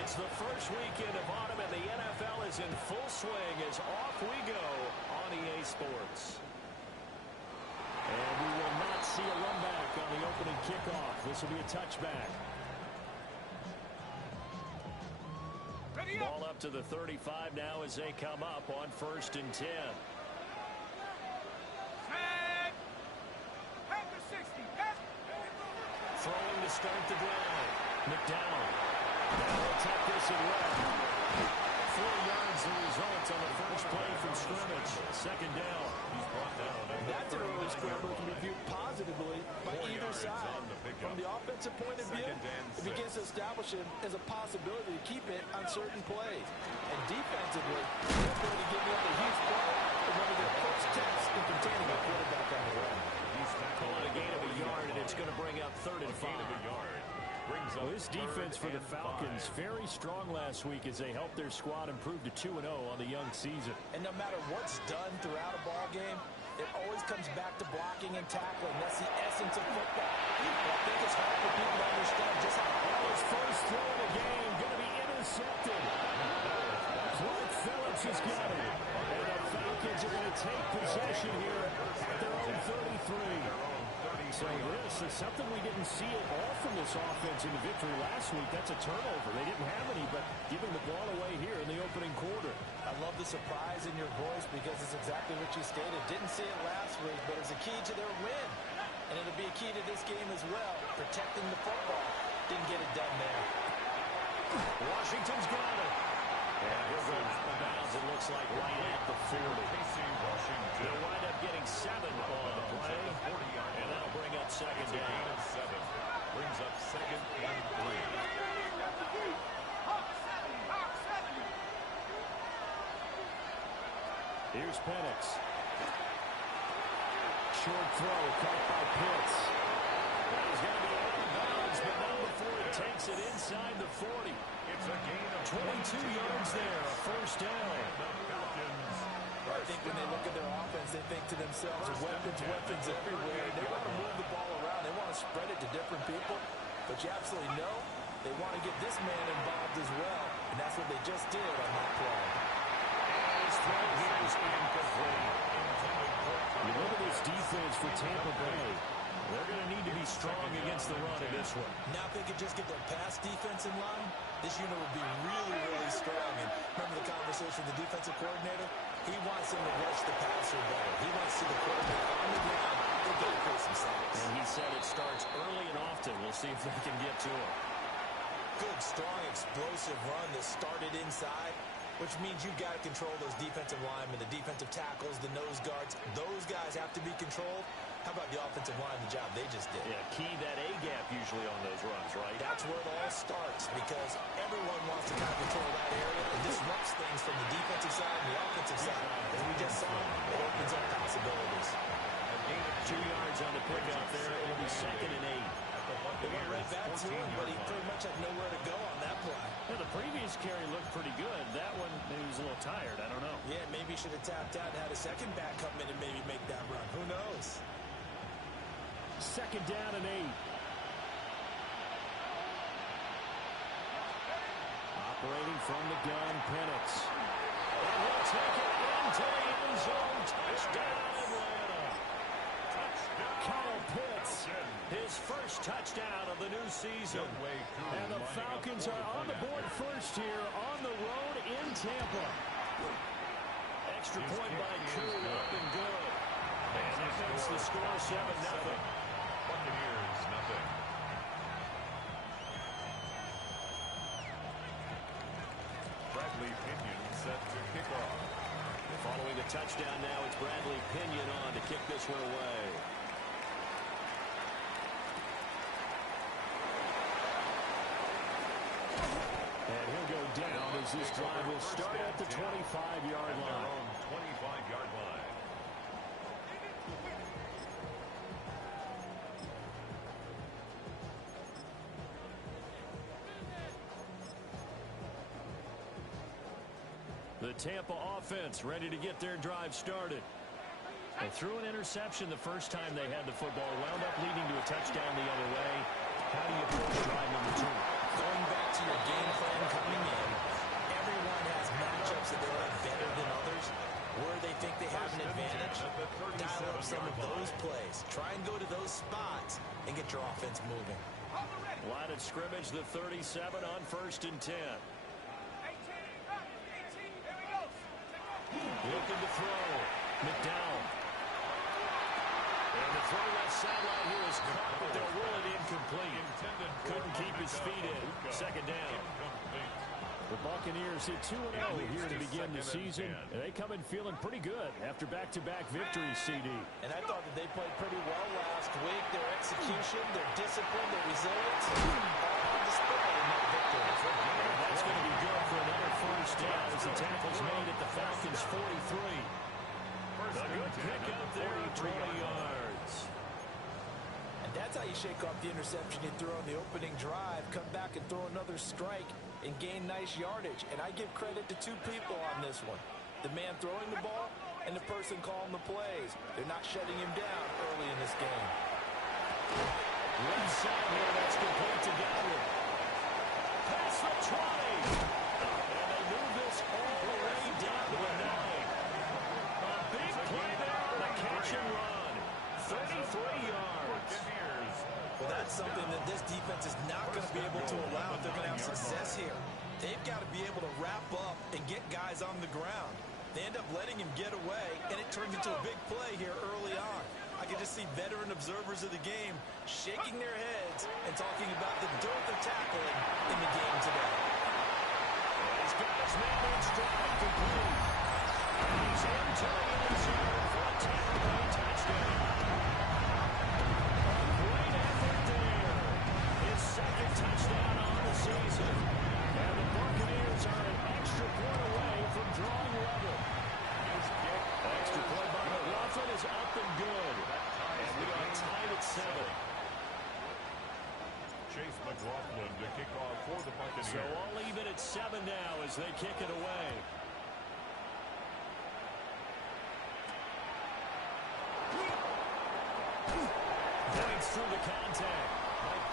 It's the first weekend of autumn, and the NFL is in full swing as off we go on EA Sports. And we will not see a run back on the opening kickoff. This will be a touchback. Ball up to the 35 now as they come up on 1st and 10. Throwing to start the drive. McDowell. They'll attack this and run. 4 yards the result on the first play from scrimmage. 2nd down. He's brought down. That's an early scramble can be viewed positively by either side. From the offensive point of view, it begins to establish it as a possibility to keep it on certain plays. And defensively, they're going to give up a huge play in one of their first attempts in containing a quarterback on the run. Calling a gain of a yard, and it's going to bring up 3rd and 5. Well, this defense for the Falcons, very strong last week as they helped their squad improve to 2-0 on the young season. And no matter what's done throughout a ball game, it always comes back to blocking and tackling. That's the essence of football. But I think it's hard for people to understand just how his first throw of the game going to be intercepted. Clark Phillips has got it. And the Falcons are going to take possession here at their own 33. So this is something we didn't see at all from this offense in the victory last week. That's a turnover. They didn't have any, but giving the ball away here in the opening quarter. I love the surprise in your voice because it's exactly what you stated. Didn't see it last week, but it's a key to their win. And it'll be a key to this game as well, protecting the football. Didn't get it done there. Washington's got it. And he'll go out of bounds, it looks like, right at the 40. They'll wind up getting 7 on the play, and that'll bring up 2nd down. Brings up 2nd and 3. Here's Penix. Short throw, caught by Pitts. That is going to be out of bounds, but not before it takes it inside the 40. It's a gain of 22 yards there, a 1st down. I think when they look at their offense, they think to themselves, weapons everywhere. They want to move the ball around. They want to spread it to different people. But you absolutely know they want to get this man involved as well. And that's what they just did on that play. And his throw here is incomplete. You look at this defense for Tampa Bay. They're going to need to be strong against the run in this one. Now if they could just get their pass defense in line, this unit would be really, really strong. And remember the conversation with the defensive coordinator? He wants them to rush the passer better. He wants to see the quarterback on the ground. They've got to create some sacks. And he said it starts early and often. We'll see if they can get to him. Good, strong, explosive run that started inside, which means you've got to control those defensive linemen, the defensive tackles, the nose guards. Those guys have to be controlled. How about the offensive line, the job they just did? Yeah, key that A-gap usually on those runs, right? That's where it all starts because everyone wants to kind of control that area and disrupts things from the defensive side and the offensive side. As we just saw, it opens up possibilities. A gain of 2 yards on the pickup there. It'll be 2nd and 8. They went right back to him, but he pretty much had nowhere to go on that play. Yeah, the previous carry looked pretty good. That one, he was a little tired. I don't know. Yeah, maybe he should have tapped out and had a second back come in and maybe make that run. Who knows? 2nd down and 8. Operating from the gun, Penix. And he'll take it into the end zone. Touchdown, Atlanta. Kyle Pitts, his first touchdown of the new season. And the Falcons are on the board first here on the road in Tampa. Extra point by Koo, up and good. And that's the score, 7-0. Buccaneers, nothing. Bradley Pinion set to kick off. Following the touchdown now, it's Bradley Pinion on to kick this one away. And he'll go down as this drive will start at the 25-yard line. 25-yard line. The Tampa offense ready to get their drive started. They threw an interception the first time they had the football, wound up leading to a touchdown the other way. How do you approach drive number 2? Going back to your game plan coming and get your offense moving. Line of scrimmage, the 37 on 1st and 10. Looking to throw. McDowell. And the throw left sideline here is caught, but they'll rule it incomplete. Couldn't keep his feet in. 2nd down. The Buccaneers hit 2-0 here to begin the season, and they come in feeling pretty good after back-to-back victories, CD. And I thought that they played pretty well last week. Their execution, their discipline, their resilience, all on display in that victory. And that's going to be good for another 1st down as the tackle's made at the Falcons' 43. A good pick out there, 20 yards. And that's how you shake off the interception you threw on the opening drive, come back and throw another strike and gain nice yardage. And I give credit to 2 people on this one. The man throwing the ball and the person calling the plays. They're not shutting him down early in this game. Left side here, that's complete to Godwin. Pass for 20. And they move this all the way down to the 9. A big play there on a catch and run. 33 yards. Well, that's something that this defense is not going to be able to allow if they're going to have success here. They've got to be able to wrap up and get guys on the ground. They end up letting him get away, and it turns into a big play here early on. I can just see veteran observers of the game shaking their heads and talking about the dearth of tackling in the game today. He's got his man in stride complete. He's into the end zone for a Tampa touchdown. Great effort there. His 2nd touchdown on the season. And the Buccaneers are an extra point away from drawing level. Extra point by McLaughlin is up and good. And we are tied at 7. Chase McLaughlin to kick off for the Buccaneers. So all even at 7 now as they kick it away. Breaks through the contact.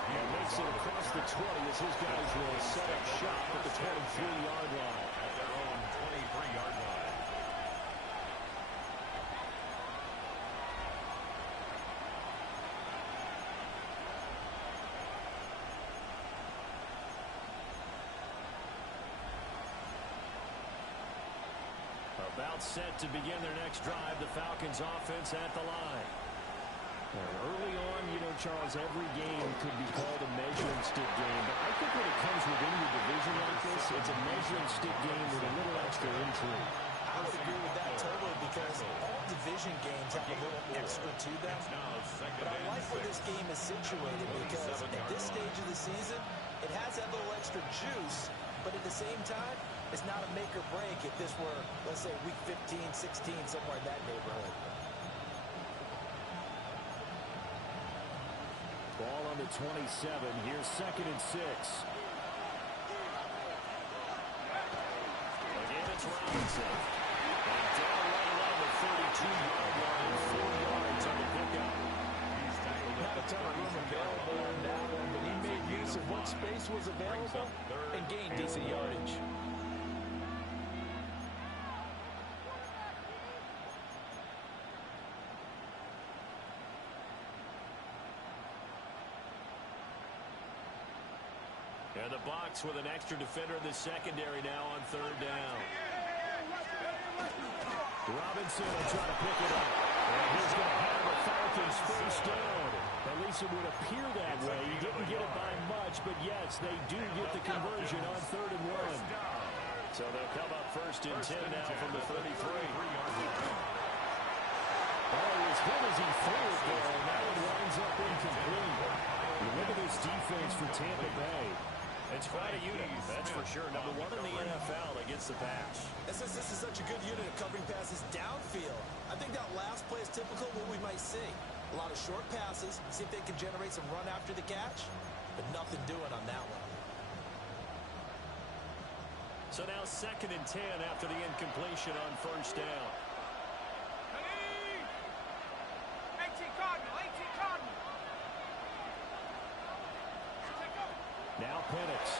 And makes it across the 20 as his guys will set up shop at the 23-yard line. At their own 23-yard line. About set to begin their next drive, the Falcons offense at the line. Early on, Charles, every game could be called a measuring stick game. But I think when it comes within your division like this, it's a measuring stick game with a little extra intrigue. I would agree with that totally because all division games have a little extra to them. But I like where this game is situated because at this stage of the season, it has that little extra juice, but at the same time, it's not a make or break if this were, let's say, week 15, 16, somewhere in that neighborhood. Ball on the 27. Here's 2nd and 6. Again, it's Robinson. And down right along the 32-yard line, 4 yards on the pickup. Not a ton of room available on that one, but he made use of what space was available and gained decent yardage. And the Bucs with an extra defender in the secondary now on 3rd down. Robinson will try to pick it up. And he's going to have the Falcons 1st down. At least it would appear that way. He didn't get it by much, but yes, they do get the conversion on 3rd and 1. So they'll come up 1st and 10 now from the 33. Oh, as good as he threw it there, and that one winds up incomplete. You look at this defense for Tampa Bay. It's quite a unit, that's for sure. Number 1 in the NFL against the pass. This is such a good unit of covering passes downfield. I think that last play is typical of what we might see. A lot of short passes, see if they can generate some run after the catch, but nothing doing on that one. So now 2nd and 10 after the incompletion on 1st down. Now Penix.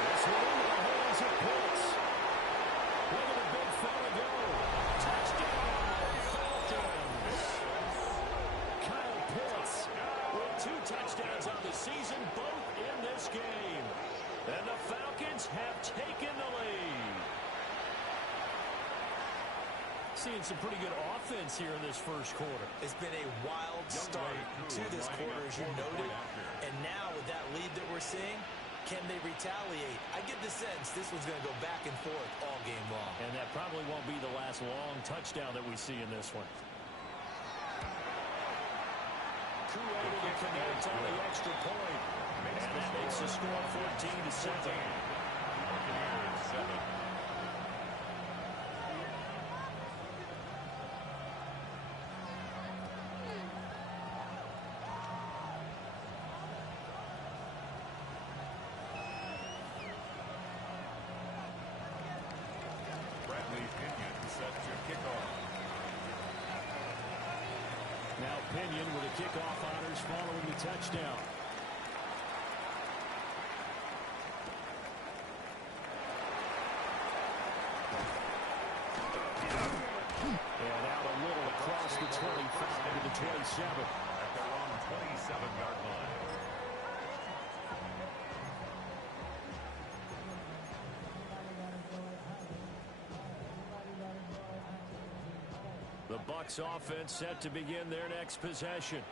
This one into the hands of Pitts. Look at the big fella go. Touchdown, Falcons. Kyle Pitts seeing some pretty good offense here in this first quarter. It's been a wild start to this quarter, as you noted. And now with that lead that we're seeing, can they retaliate? I get the sense this one's going to go back and forth all game long. And that probably won't be the last long touchdown that we see in this one. Crew able to connect on the extra point. And that makes the score 14-7. Now Pinion with a kickoff honors following the touchdown. And out a little across the 25 to the 27. At their own 27-yard line. The Bucs offense set to begin their next possession.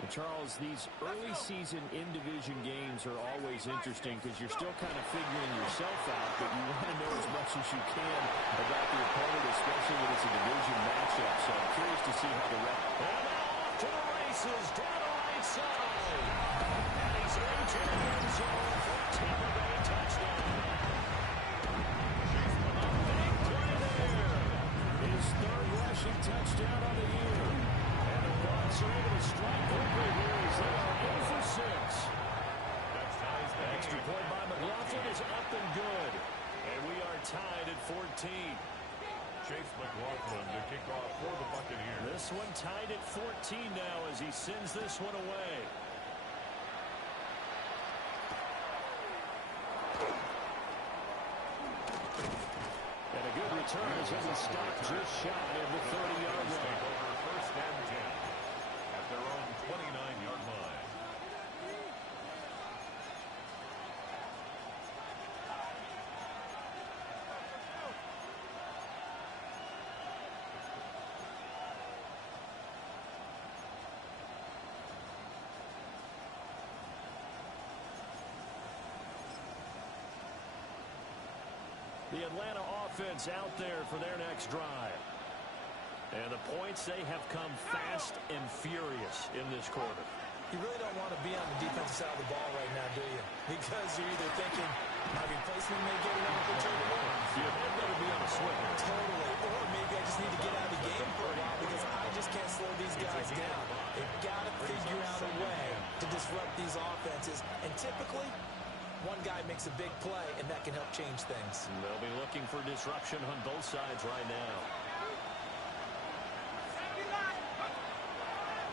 And Charles, these early season in-division games are always interesting because you're still kind of figuring yourself out, but you want to know as much as you can about the opponent, especially when it's a division matchup. So I'm curious to see how the rest. And now off to the races down the right side. And he's into the end zone for a Tampa Bay touchdown. A big play there. His third rushing touchdown on the year. And the Bucs are able to strike quickly here as they are in for 6. Extra point by McLaughlin is up and good. And we are tied at 14. Chase McLaughlin to kick off for the Buccaneers. This one tied at 14 now as he sends this one away. And a good return as he was stopped just shy of the 30-yard line. First and 10 at their own 29-yard line. The Atlanta offense out there for their next drive. And the points, they have come fast and furious in this quarter. You really don't want to be on the defensive side of the ball right now, do you? Because you're either thinking my replacement may get an opportunity. You had better be on a swing. Totally. Or maybe I just need to get out of the game for a while because I just can't slow these guys down. They've got to figure out a way to disrupt these offenses. And typically, one guy makes a big play, and that can help change things. They'll be looking for disruption on both sides right now.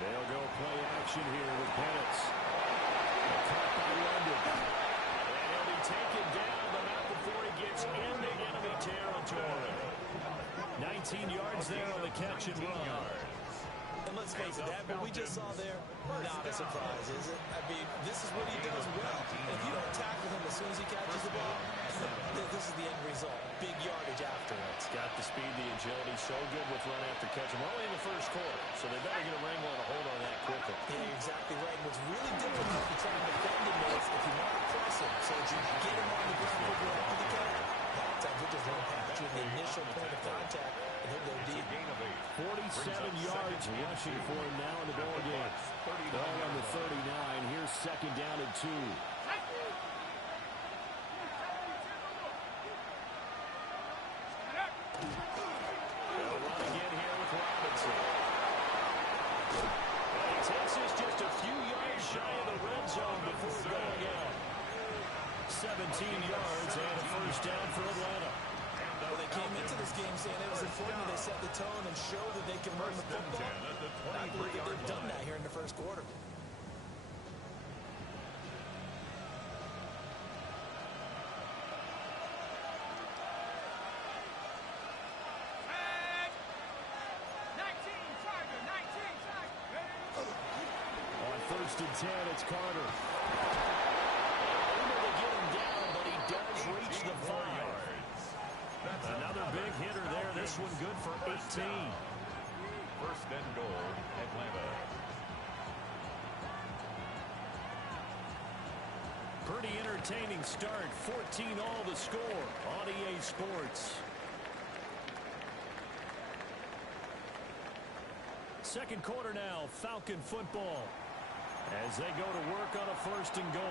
They'll go play action here with Penix. Caught by London. And he'll be taken down, but not before he gets into enemy territory. 19 yards there on the catch and run. And let's face it, that what we just saw there, not a surprise, is it? I mean, this is what he does well. If you don't tackle him as soon as he catches the ball, this is the end result. Big yardage afterwards. Got the speed, the agility, so good with run after catch. And we're only in the first quarter, so they better get a wrangle and a hold on that quickly. Yeah, you're exactly right. What's really difficult to try to defend him is if you want to press him so that you get him on the ground over after the catch, a lot of times he'll just run past you at the initial point of contact, and he'll go deep. 47 yards rushing for him now in the ball game. Ball on the 39. Here's second down and 2. They'll run again here with Robinson. And he takes this just a few yards shy of the red zone before going out. 17 yards and a first down for Atlanta. Well, they came into this game saying it was important that they set the tone and show that they can run the football. I believe that they've done that here in the first quarter. On first and 10, it's Carter. Able to get him down, but he does reach the 5. Another big hitter there. This one good for 18. First and goal, Atlanta. Pretty entertaining start. 14 all the score on EA Sports. Second quarter now, Falcon football, as they go to work on a first and goal.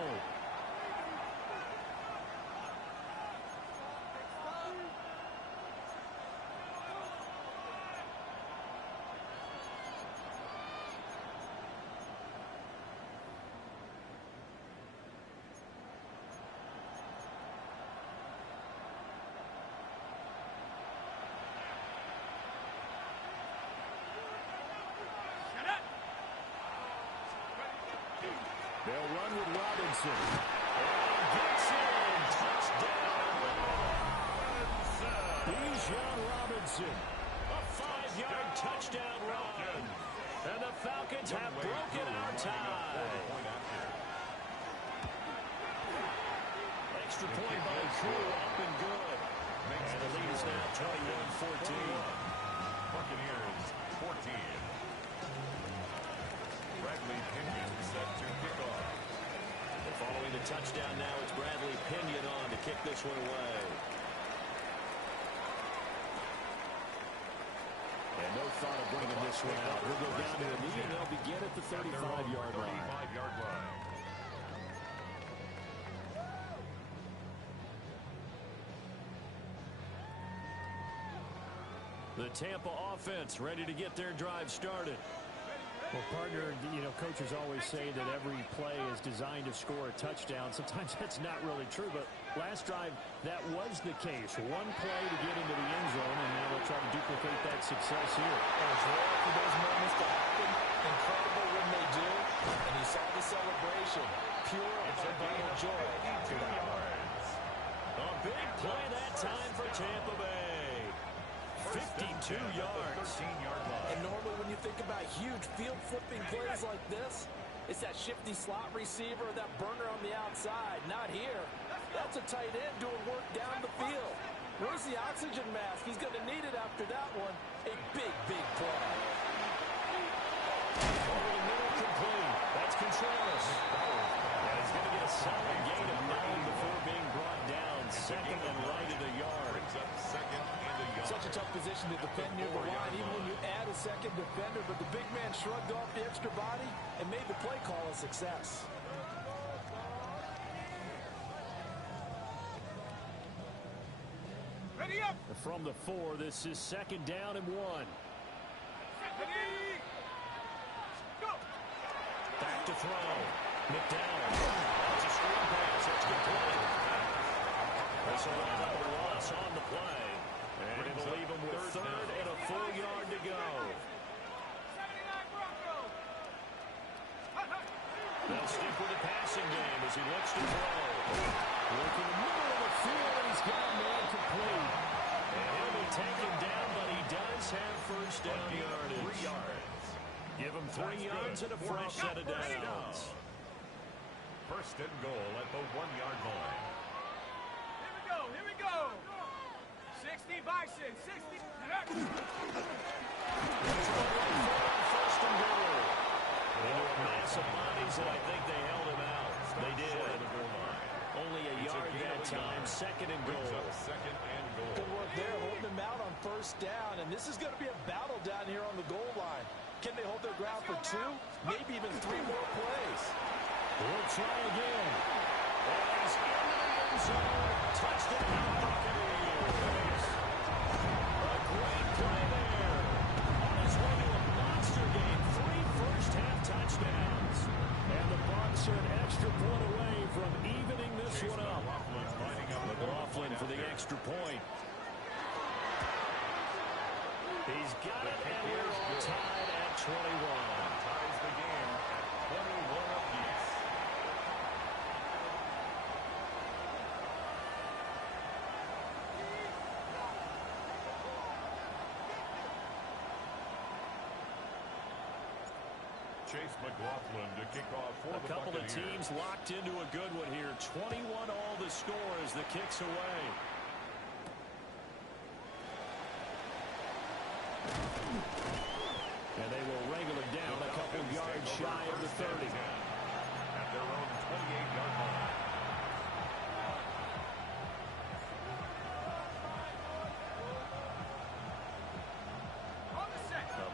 They'll run with Robinson. And gets in. Touchdown. Bijan Robinson. A 5-yard touchdown run. And the Falcons have broken our tie. Extra point by Crew, up and good. And the lead is now 21-14. Buccaneers 14. Bradley Pinion set to kick off. And following the touchdown now, it's Bradley Pinion on to kick this one away. And no thought of bringing this one out. We'll go down to the knee, and they'll begin at the 35-yard line. 35-yard line. The Tampa offense ready to get their drive started. Well, partner, coaches always say that every play is designed to score a touchdown. Sometimes that's not really true, but last drive, that was the case. One play to get into the end zone, and now they'll try to duplicate that success here. And it's rare for those moments to happen. Incredible when they do. And you saw the celebration. Pure, unbridled joy. 2 yards. A big play that time for Tampa Bay. 52 yards. 13-yard line. And normally when you think about huge field-flipping plays like this, it's that shifty slot receiver, that burner on the outside. Not here. That's a tight end doing work down the field. Where's the oxygen mask? He's going to need it after that one. A big, big play. Over the middle, complete. That's Contreras. And he's going to get a solid gain of 9 before being brought down. Second and right at a yard. Brings up second and a yard. Such a tough position to defend near the line, even when you add a second defender. But the big man shrugged off the extra body and made the play call a success. Ready up! From the 4, this is second down and 1. Ready! Go! Back to throw. McDowell. It's a screen pass. It's complete. That's a loss on the play. And it'll leave him with third and a full yard to go. 79 Broncos! They'll stick with the passing game as he looks to throw. Look in the middle of the field, and he's got a man complete. And he'll be taken down, but he does have first down yardage. 3 yards. Give him 3 yards and a fresh set of downs. First and goal at the 1-yard line. Here we go! 60 Bison, 60. First and goal. Into a mass of bodies, and I think they held him out. They did. Only a yard that time. Second and goal. Second and goal. Good work there, holding them out on first down. And this is going to be a battle down here on the goal line. Can they hold their ground for 2, maybe even 3 more plays? We'll try again. And he's into the end zone. Touchdown, Buccaneers. A great play there. On his way to a monster game. 3 first-half touchdowns. And the Bucs are an extra point away from evening this one up. McLaughlin for the extra point. He's got it, and we're all tied at 21. Ties the game at 21 apiece. Chase McLaughlin to kick off for the couple of Buccaneers. teams locked into a good one here. 21 all the score as the kick's away. And they will wrangle it down a couple yards shy of the 30. At their own 28-yard line.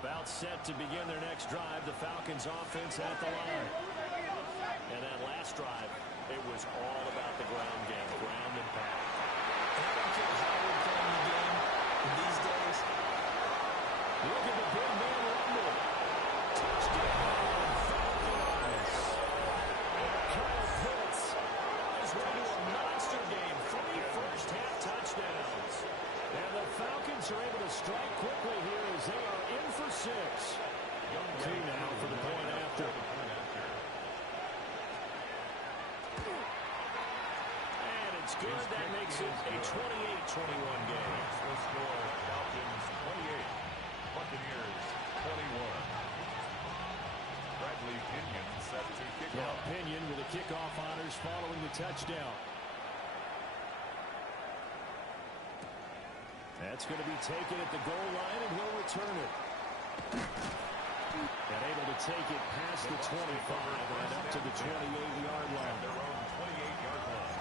About set to begin their next drive. The Falcons offense at the line. And that last drive, it was all about the ground game, ground and pound. And I don't care how we're playing the game in these days. Look at the big man rumble. Touchdown, Falcons. Kyle Pitts is ready to a monster game. 3 first-half touchdowns. And the Falcons are able to strike quickly here as they are in for 6. 2 now for the point after. And it's good. That makes it a 28-21 game. The score, Falcons 28, Buccaneers 21. Bradley Pinion set to kick Now off. Pinion with the kickoff honors following the touchdown. That's going to be taken at the goal line, and he'll return it. And able to take it past the 25 and up to the 28-yard line. Their own 28-yard line.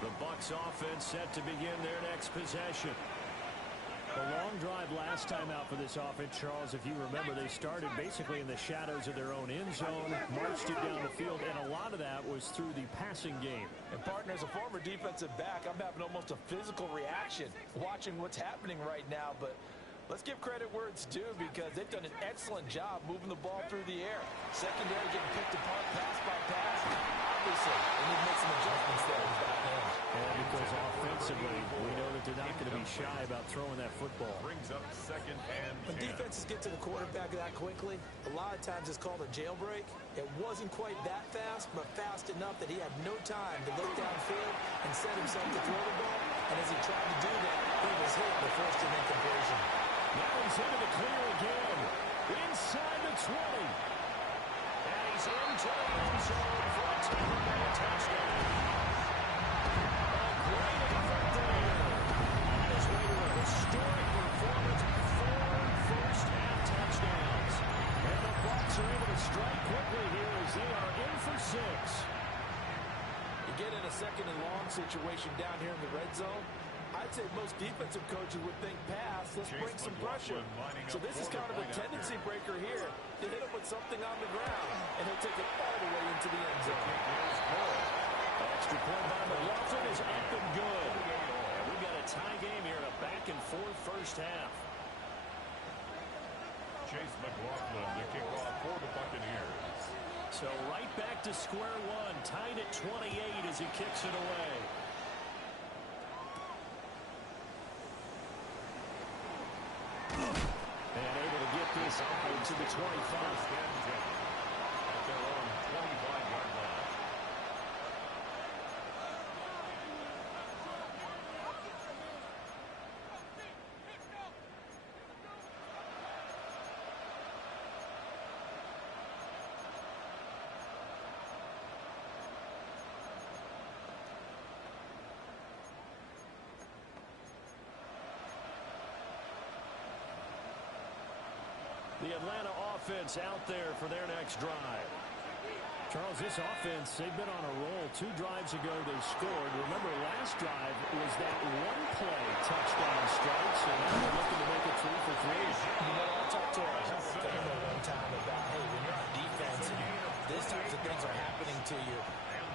The Bucs offense set to begin their next possession. A long drive last time out for this offense, Charles. If you remember, they started basically in the shadows of their own end zone, marched it down the field, and a lot of that was through the passing game. And, partner, as a former defensive back, I'm having almost a physical reaction watching what's happening right now. But let's give credit where it's due because they've done an excellent job moving the ball through the air. Secondary getting picked apart pass by pass. Obviously, they need to make some adjustments there in the back end. And because offensively, we know that they're not going to be shy about throwing that football. Brings up 2nd and 10. When defenses get to the quarterback that quickly, a lot of times it's called a jailbreak. It wasn't quite that fast, but fast enough that he had no time to look downfield and set himself to throw the ball. And as he tried to do that, he was hit the first and incompletion. Now he's into the clear again. Inside the 20. And he's into the end zone for a touchdown. A great effort there. On his way to a historic performance, 4 first-half touchdowns. And the Bucs are able to strike quickly here as they are in for 6. You get in a second and long situation down here in the red zone, I'd say most defensive coaches would think pass, let's bring some pressure. So this is kind of a tendency breaker here to hit him with something on the ground, and he'll take it all the way into the end zone. Extra point by McLaughlin is up and good. And we've got a tie game here in a back-and-forth first half. Chase McLaughlin to kick off for the Buccaneers. So right back to square one, tied at 28 as he kicks it away. And able to get this out to the 25. At their own 25-yard line. The Atlanta offense out there for their next drive. Charles, this offense, they've been on a roll. 2 drives ago they scored. Remember, last drive was that one-play touchdown strike, so now they're looking to make it 3 for 3. You know, I talked to our health family one time about, hey, when you're on defense and these types of things are happening to you,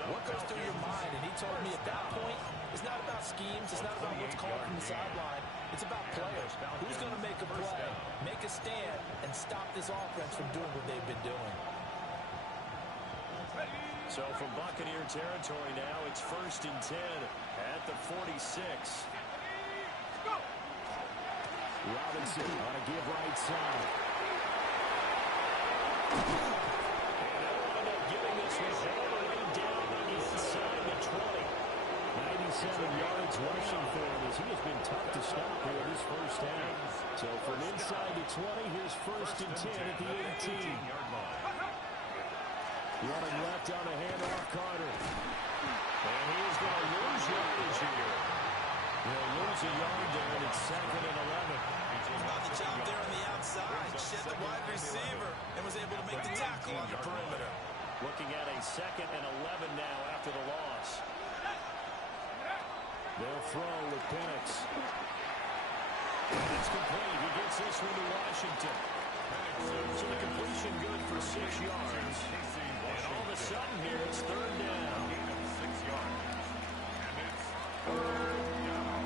what goes through your mind? And he told me at that point, it's not about schemes. It's not about what's called from the sideline. It's about players. Who's going to make a play, make a stand, and stop this offense from doing what they've been doing? So from Buccaneer territory now, it's 1st and 10 at the 46. Robinson on a give right side. And they'll wind up giving this one all the way down inside the 20. 97 yards rushing for him as he has been tough to stop here this first half. So from inside the 20, here's 1st and 10 at the 18. Running left on the handoff, Carter. And he's going to lose yardage here. They'll lose a yard there, and it's 2nd and 11. On the job there on the outside, shed the wide receiver, and was able to make the tackle on the perimeter. Looking at a 2nd and 11 now after the loss. They'll throw with Penix. And it's complete. He gets this one to Washington. So the completion good for 6 yards. And all of a sudden here, it's 3rd down. 6 yards. And it's 3rd down.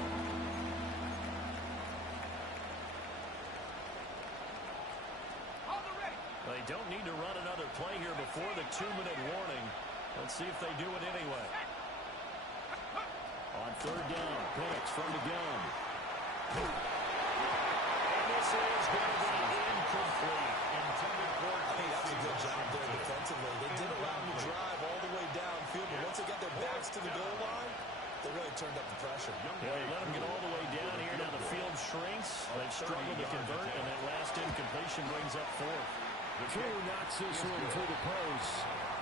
They don't need to run another play here before the 2-minute warning. Let's see if they do it anyway. On 3rd down, Penix from the gun. And this is going to be incomplete. Intended for I think that's a good job there defensively. They did allow them to drive all the way downfield, but once they got their backs to the goal line, they really turned up the pressure. Yeah, they let them get all the way down here. Now the field shrinks. They've struggled to convert, and that last incompletion brings up 4th. Drew knocks this one through the post.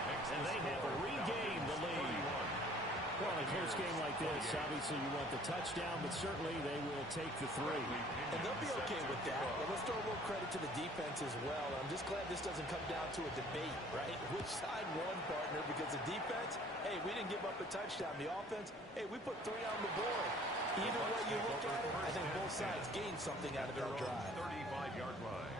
And they have regained the lead. Well, in a close game like this, obviously you want the touchdown, but certainly they will take the 3. And they'll be okay with that. But let's throw a little credit to the defense as well. I'm just glad this doesn't come down to a debate, right? Which side won, partner? Because the defense, hey, we didn't give up a touchdown. The offense, hey, we put 3 on the board. Either way you look at it, I think both sides gained something out of that drive. 35-yard line.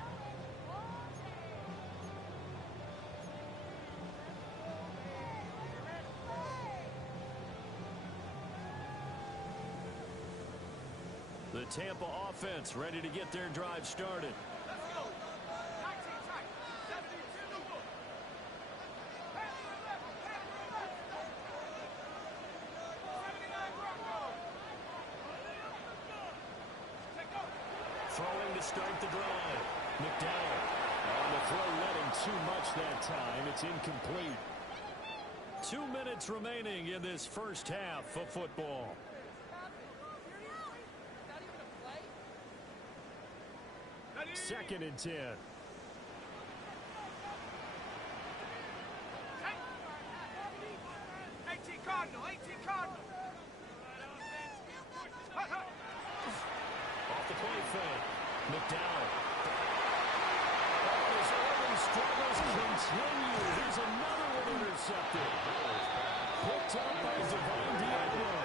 The Tampa offense ready to get their drive started. Let's go. 19 tight. 72 to the book. Pass to the left. Pass to the left. 79 Broncos. Take over. Throwing to start the drive. McDowell. On the throw, letting too much that time. It's incomplete. 2 minutes remaining in this first half of football. 2nd and 10. 18 Cardinal. 18 Cardinal. Off the play fake. McDowell. His early struggles continue. Here's another one intercepted. Picked up by Devine Diablo.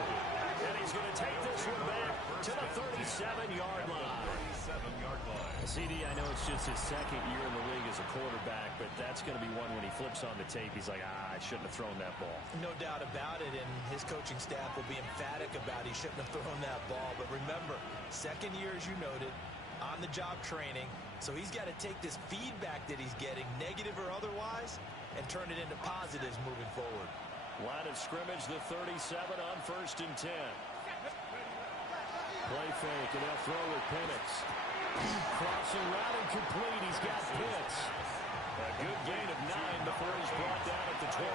And he's going to take this one back to the 37-yard line. 37-yard line. CD, I know it's just his 2nd year in the league as a quarterback, but that's going to be one when he flips on the tape. He's like, I shouldn't have thrown that ball. No doubt about it, and his coaching staff will be emphatic about he shouldn't have thrown that ball. But remember, 2nd year, as you noted, on-the-job training. So he's got to take this feedback that he's getting, negative or otherwise, and turn it into positives moving forward. Line of scrimmage, the 37 on 1st and 10. Play fake, and they'll throw with Penix. Crossing route and complete. He's got Pitts. A good gain of 9 before he's brought down at the 28.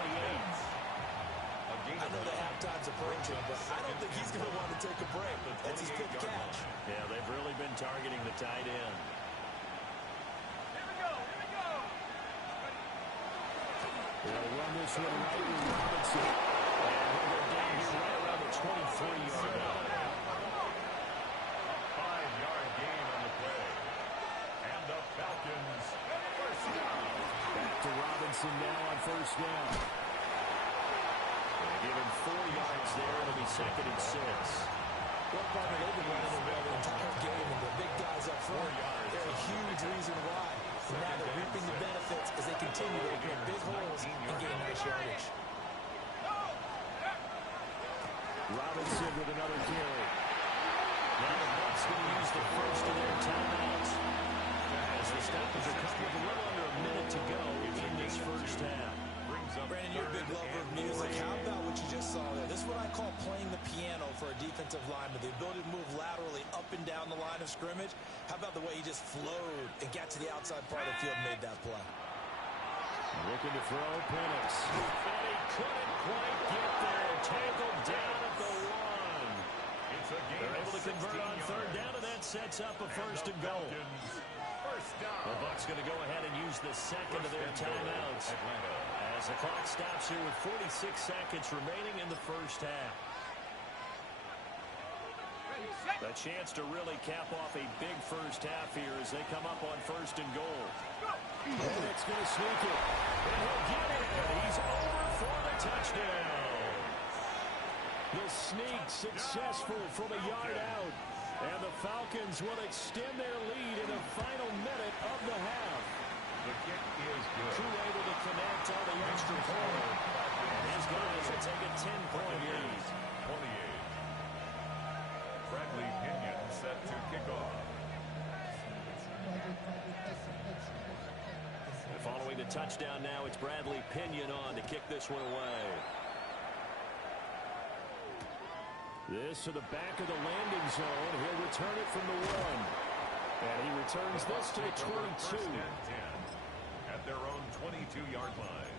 I know the halftime's approaching, but I don't think he's going to want to take a break. That's his pick catch. Yeah, they've really been targeting the tight end. Here we go. Here we go. They'll run this one right with Robinson. And he'll go down here right around the 23-yard line. 5-yard gain on the play. And the Falcons first down. Back to Robinson now on 1st down. They give him 4 yards there. It'll be 2nd and 6. Well, partner, they've been running the ball the entire game, and the big guys up front, they're a huge reason why. And now they're reaping the benefits as they continue to open up big holes and gain nice yardage. Robinson with another carry. Now the Bucs going to use the first of their timeouts as the stoppage are coming with a little under a minute to go in this first half. Brandon, you're a big lover of music. How about what you just saw there? This is what I call playing the piano for a defensive lineman. The ability to move laterally up and down the line of scrimmage. How about the way he just flowed and got to the outside part of the field and made that play? Looking to throw, Penix. And he couldn't quite get there. Tangled down at the 1. They're able to convert on 3rd down, and that sets up a 1st and goal. The Bucs going to go ahead and use the 2nd of their timeouts as the clock stops here with 46 seconds remaining in the first half. A chance to really cap off a big first half here as they come up on 1st and goal. And it's going to sneak it. And he'll get it. He's over for the touchdown. The sneak successful from a yard out. And the Falcons will extend their lead in the final minute of the half. The kick is good. Crew able to connect on the extra point. And his guys will take a 10-point lead. 28. Bradley Pinion set to kick off. And following the touchdown now, it's Bradley Pinion on to kick this one away. This to the back of the landing zone. He'll return it from the 1. And he returns this to the 22. 1st and 10 at their own 22-yard line.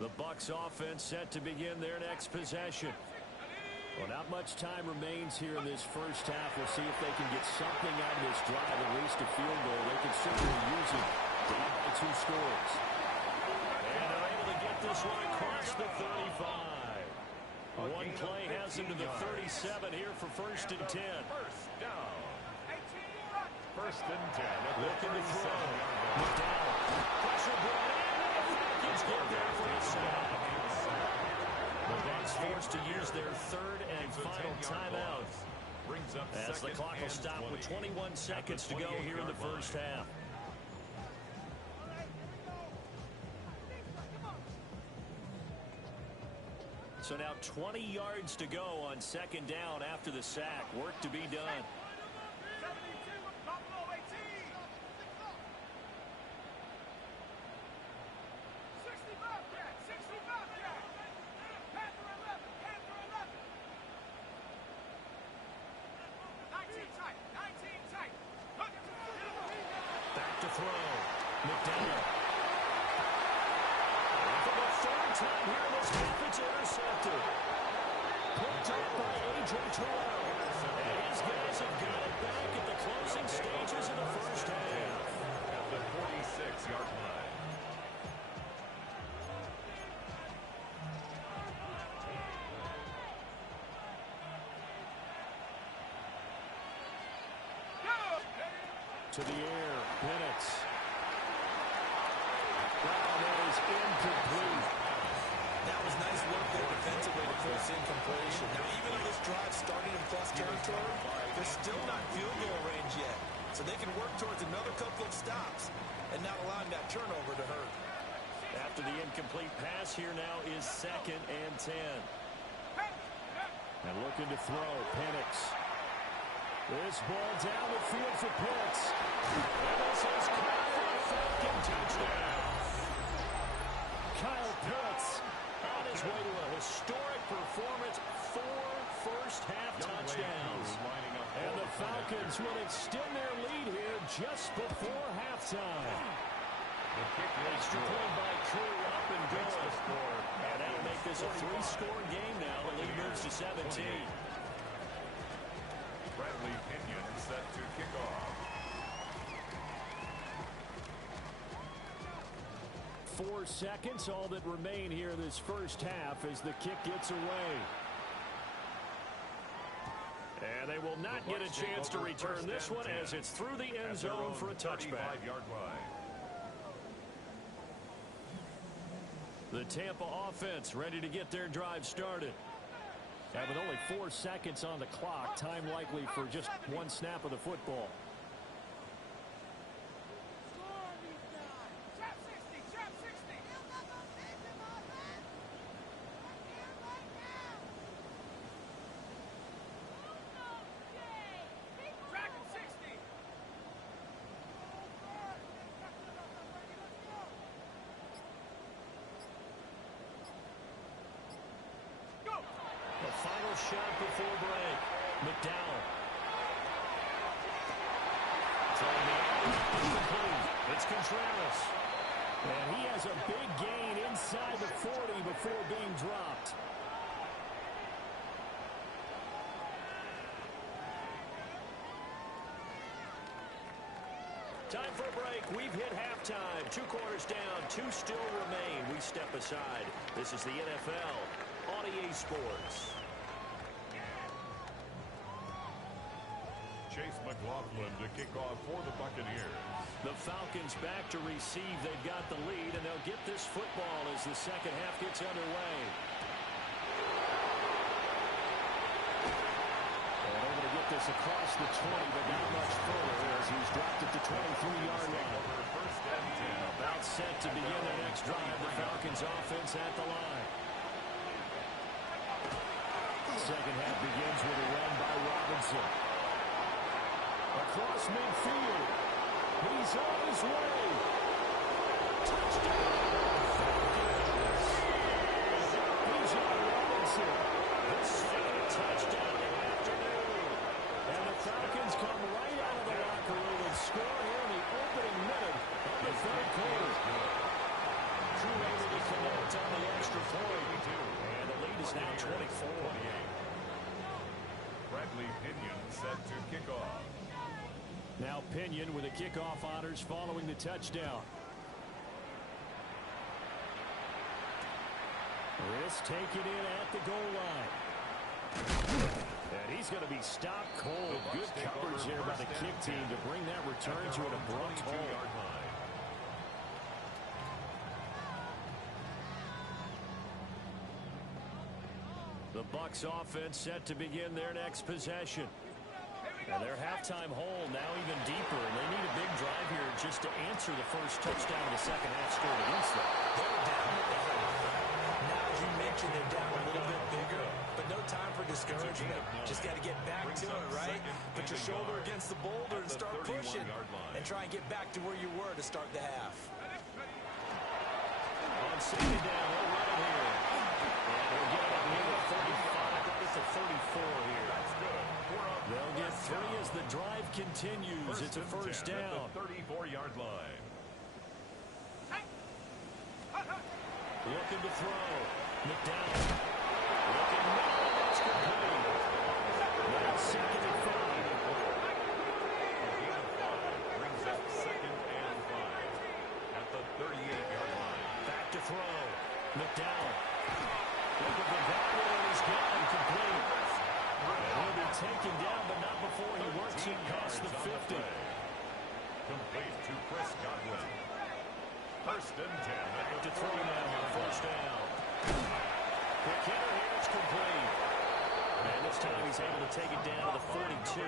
The Bucs offense set to begin their next possession. Well, not much time remains here in this first half. We'll see if they can get something out of this drive, at least a field goal. They can certainly use it. Down by 2 scores. And they're able to get this one across the 35. One play has him to the 37 here for 1st and 10. First down. 1st and 10. Looking to throw. McDowell. Pressure brought in. Falcons get there for a sack. The Bucs forced to use their 3rd and final timeout. As the clock will stop with 21 seconds to go here in the first half. So now 20 yards to go on 2nd down after the sack. Work to be done. Back to throw. McDowell. And for the 3rd time here in this half, it's intercepted. Picked up by A.J. Terrell. And his guys have got it back at the closing stages of the first half. At the 46-yard line. To the air, Bennett. That is incomplete. That was nice work there defensively to force incompletion. Now, even though this drive started in plus territory, they're still not field goal range yet. So they can work towards another couple of stops and not allowing that turnover to hurt. After the incomplete pass, here now is 2nd and 10. And looking to throw, Penix. This ball down the field for Pitts. And this is Kyle Falcon touchdown. Kyle Pitts on his way to a historic performance, 4 first-half touchdowns. And the Falcons will extend their lead here just before halftime. The kick Extra point by Crew up and going. And that'll make this a 3-score game now. The lead moves to 17. Bradley Pinion set to kick off. 4 seconds, all that remain here this first half as the kick gets away. And they will not get a chance to return this one as it's through the end zone for a touchback. 35-yard line. The Tampa offense ready to get their drive started. And with only 4 seconds on the clock, time likely for just 1 snap of the football. Final shot before break. McDowell. It's Contreras. And he has a big gain inside the 40 before being dropped. Time for a break. We've hit halftime. 2 quarters down. 2 still remain. We step aside. This is the NFL on EA Sports. Chase McLaughlin to kick off for the Buccaneers. The Falcons back to receive. They've got the lead, and they'll get this football as the second half gets underway. And able to get this across the 20, but not much further as he's dropped it to 23-yard line. First and 10. About set to begin their next drive. The Falcons offense at the line. Second half begins with a run by Robinson. Across midfield. He's on his way. Touchdown. Falcons. Bijan Robinson. His second touchdown of the afternoon. And the Falcons come right out of the locker room and score here in the opening minute of the third quarter. Drew able to connect on the extra point. And the lead is now 24. Bradley Pinion set to kick off. Now Pinion with the kickoff honors following the touchdown. Riss taken in at the goal line. And he's going to be stopped cold. Good coverage there by the kick team to bring that return to an abrupt halt. The Bucs offense set to begin their next possession. And their halftime hole now even deeper, and they need a big drive here just to answer the first touchdown of the second half scored against them. They're down. Now, as you mentioned, they're down a little bit bigger, but no time for discouragement. Just got to get back to it, right? Put your shoulder against the boulder and start pushing, and try and get back to where you were to start the half. On second down, they'll run it here. And we'll get it up near the 35, right at the 34 here. They'll get 3 as the drive continues. It's a first down. At the 34-yard line. Looking to throw. McDowell. Looking middle. That's complete. Now second and 5. Brings up second and 5 at the 38-yard line. Back to throw. McDowell. Looking for that one. He's gone. Complete. He'll be taken down, but not before he works it past the 50. Complete to Chris Godwin. First and 10. Back to throw now on first down. Quick hitter here, it's complete. And this time he's able to take it down to the 42.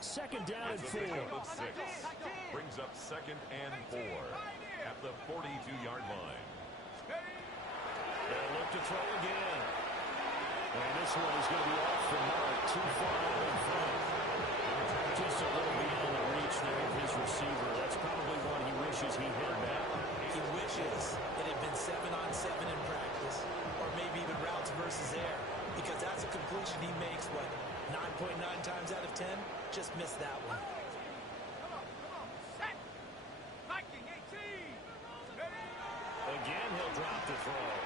Second down and 4. Brings up second and 4 at the 42-yard line. They'll look to throw again. And this one is going to be off the mark, too far out in front. Just a little beyond the reach there of his receiver. That's probably one he wishes he hit that. He wishes it had been 7-on-7 in practice, or maybe even routes versus air, because that's a completion he makes, what, 9.9 times out of 10? Just missed that one. Again, he'll drop the throw.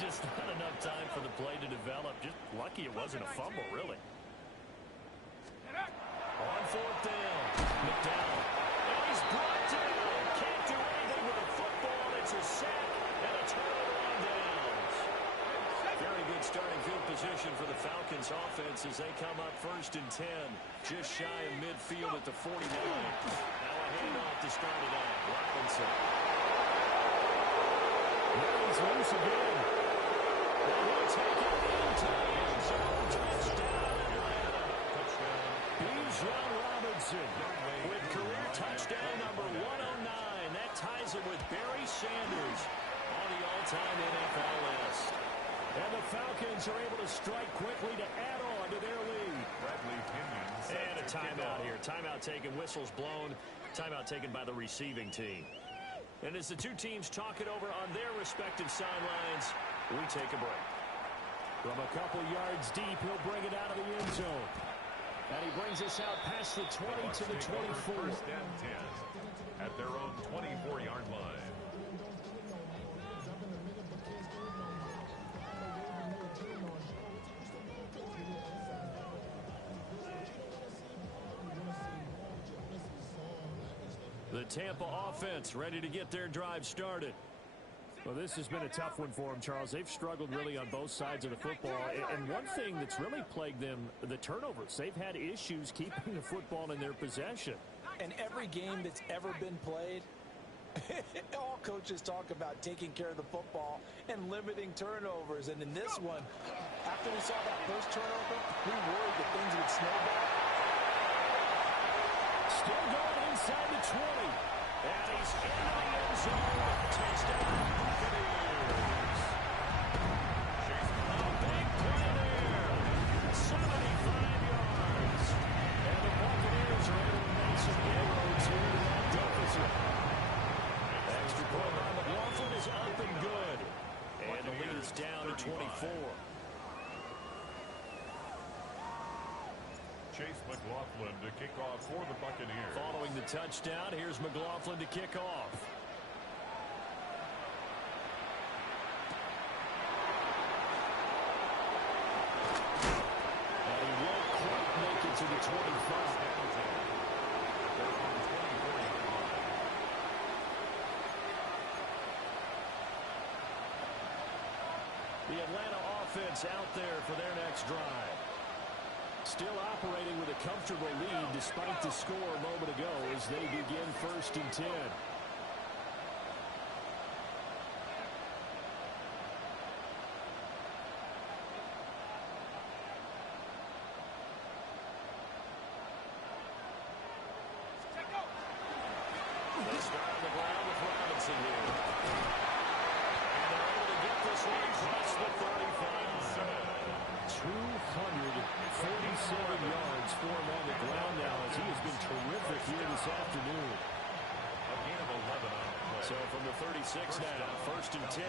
Just not enough time for the play to develop. Just lucky it wasn't a fumble, really. On fourth down, McDowell. And he's brought down. Can't do anything with the football. It's a sack and a turnover on downs. Very good starting field position for the Falcons offense as they come up first and 10. Just shy of midfield at the 49. Now a handoff to start it out. Robinson. Now he's loose again. And he'll take it into the end zone. Touchdown, Atlanta. Bijan Robinson with career touchdown number 109. That ties him with Barry Sanders on the all-time NFL list. And the Falcons are able to strike quickly to add on to their lead. Bradley Pinion. And a timeout here. Timeout taken, whistles blown. Timeout taken by the receiving team. And as the two teams talk it over on their respective sidelines, we take a break. From a couple yards deep, he'll bring it out of the end zone. And he brings us out past the 20 to the 24. First and 10 at their own 24-yard line. The Tampa offense ready to get their drive started. Well, this has been a tough one for them, Charles. They've struggled really on both sides of the football. And one thing that's really plagued them, the turnovers. They've had issues keeping the football in their possession. And every game that's ever been played, all coaches talk about taking care of the football and limiting turnovers. And in this one, after we saw that first turnover, we worried that things would snowball. Still going inside the 20. And he's into the end zone. Touchdown, Buccaneers. A big play there. 75 yards. And the Buccaneers are able to make some inroads here to that deficit. Extra point by McLaughlin is up and good. And the lead is down to 24. Chase McLaughlin to kick off for the Buccaneers. Following the touchdown, here's McLaughlin to kick off. And he won't quite make it to the 25. The Atlanta offense out there for their next drive. Still operating with a comfortable lead despite the score a moment ago as they begin 1st and 10. They start on the ground with Robinson here. And they're able to get this one across the 35. 247 yards for him on the ground now as he has been terrific here this afternoon. A gain of 11 on the play. So from the 36 now, 1st and 10.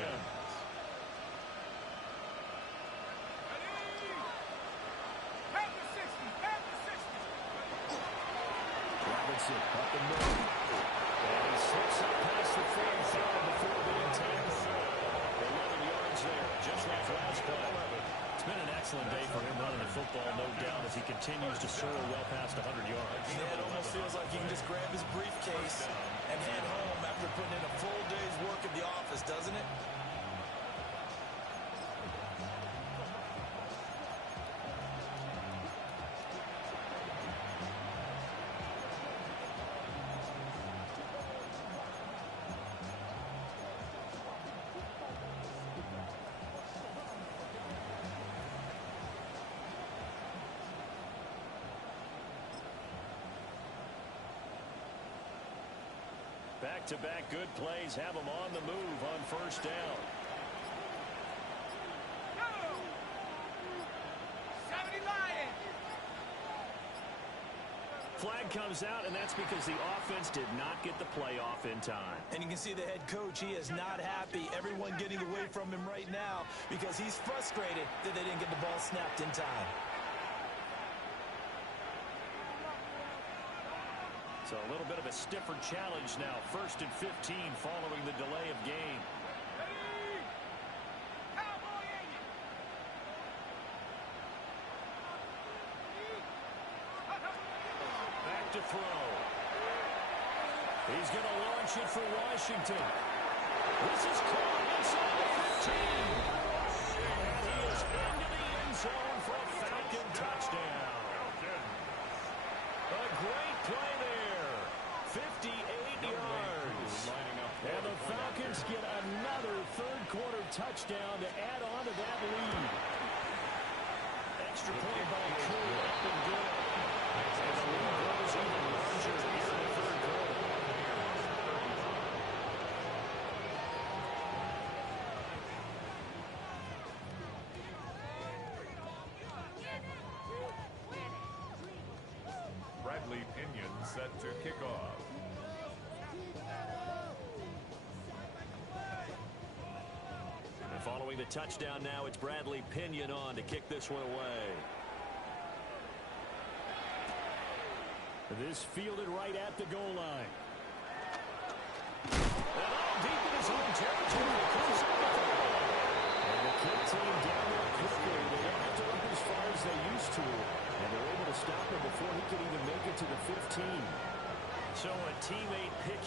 Robinson up the middle. And he slips up past the 45 before being tackled. 11 yards there, just like last play. It's been an excellent day for him running the football, no doubt, as he continues to soar well past 100 yards. Yeah, it almost feels like he can just grab his briefcase and head home after putting in a full day's work at the office, doesn't it? Back-to-back good plays have them on the move on 1st down. Flag comes out, and that's because the offense did not get the play off in time. And you can see the head coach, he is not happy. Everyone getting away from him right now because he's frustrated that they didn't get the ball snapped in time. So a little bit of a stiffer challenge now. 1st and 15 following the delay of game. Back to throw. He's going to launch it for Washington. This is caught inside the 15. And he is into the end zone for a Falcon touchdown. A great play there. 58 yards. And the Falcons get another third-quarter touchdown to add on to that lead. Extra point by Crew up and good. And the lead grows even larger here in the third quarter. Bradley Pinion set to kick off. And following the touchdown now, it's Bradley Pinion on to kick this one away. This fielded right at the goal line. And all deep in his own territory. And the kick team down there quickly. They don't have to run as far as they used to. And they're able to stop him before he can even make it to the 15. So a teammate pick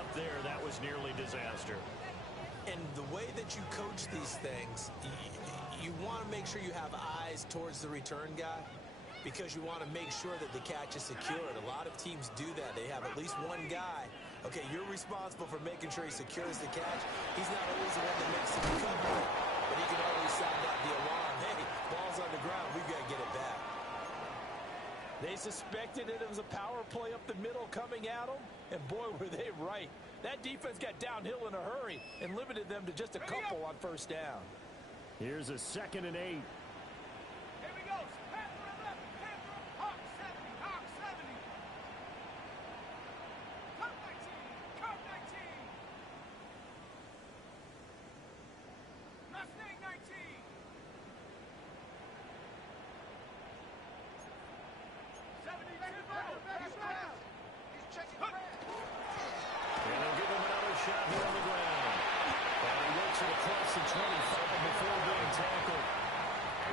up there. That was nearly disaster. And the way that you coach these things, you want to make sure you have eyes towards the return guy because you want to make sure that the catch is secured. A lot of teams do that. They have at least one guy. Okay, you're responsible for making sure he secures the catch. He's not always the one that makes the recovery, but he can always sound out the alarm. Hey, ball's on the ground. We've got to get it back. They suspected it was a power play up the middle coming at them, and boy, were they right. That defense got downhill in a hurry and limited them to just a couple on first down. Here's a 2nd and 8. Here we go. Panther 11. Panther. Hawk 70. Hawk 70. Come 19. Come 19. Mustang 19. 72. He's checking red. And they'll give him another shot here on the ground. And he works it across the 25 before being tackled.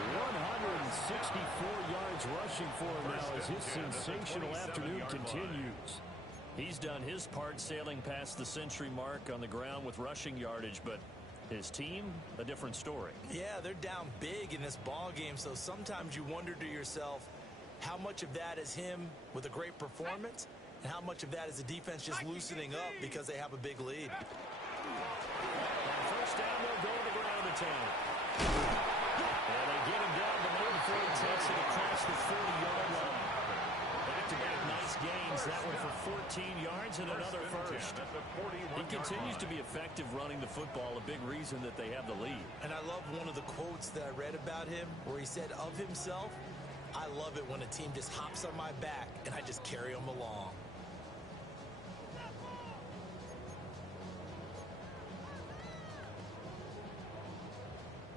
164 yards rushing for him now as his sensational afternoon continues. He's done his part sailing past the century mark on the ground with rushing yardage, but his team, a different story. Yeah, they're down big in this ball game, so sometimes you wonder to yourself how much of that is him with a great performance and how much of that is the defense just loosening up because they have a big lead. On first down, they'll go to the ground attack. And they get him down the middle before he takes it across the 40-yard line. Back-to-back nice gains. That one for 14 yards and another first. He continues to be effective running the football, a big reason that they have the lead. And I love one of the quotes that I read about him where he said of himself, "I love it when a team just hops on my back and I just carry them along."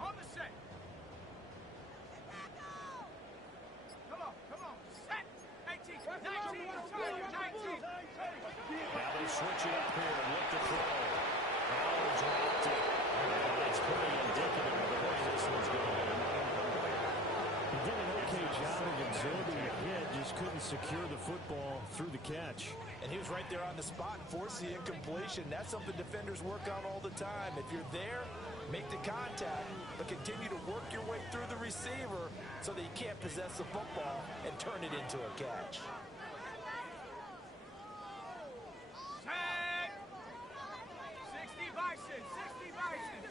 On the set. Come on. Set. 18. 19. 19. Now they switch it up here and look to throw. Oh, dropped it. And it's pretty indicative of the way this one's going. He did an okay job of absorbing the hit, just couldn't secure the football through the catch. And he was right there on the spot and forced the incompletion. That's something defenders work on all the time. If you're there, make the contact, but continue to work your way through the receiver so that you can't possess the football and turn it into a catch. Set. 60 Bison. 60 Bison.